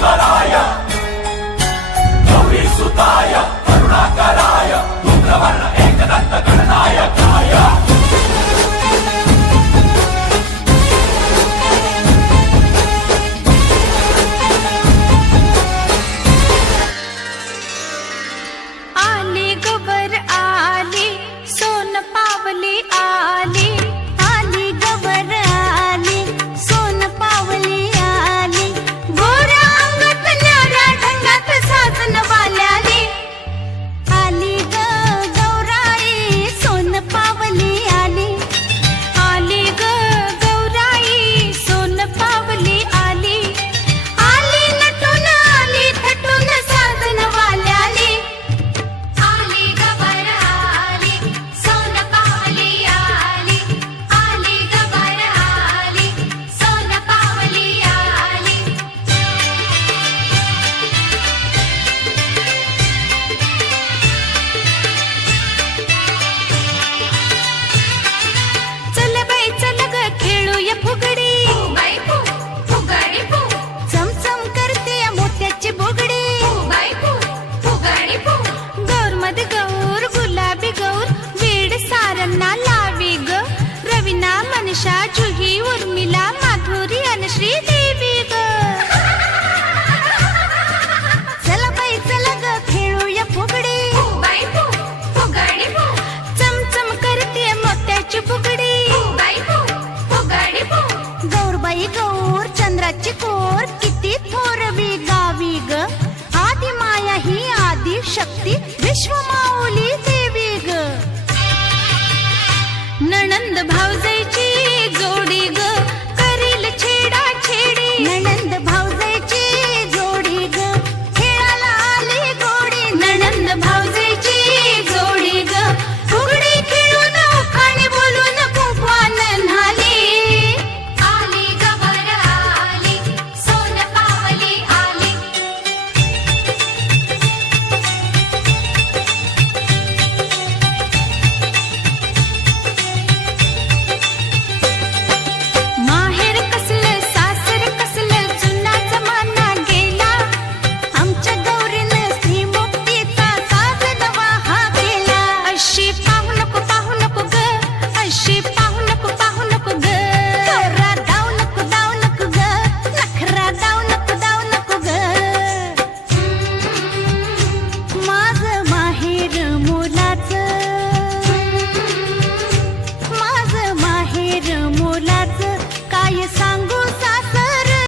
परमेश्वराय गौरी सुताय करुणाकराय धूम्रवर्ण एकदंत गणनायकाय मनीषा जुही उर्मिला माधुरी आणि श्रीदेवी ग. चला बाई चला ग खेळूया फुगडी. चमचम करते मोत्याची फुगडी. गौरबाई गौर चंद्राची कोर किती थोरवी गावी ग.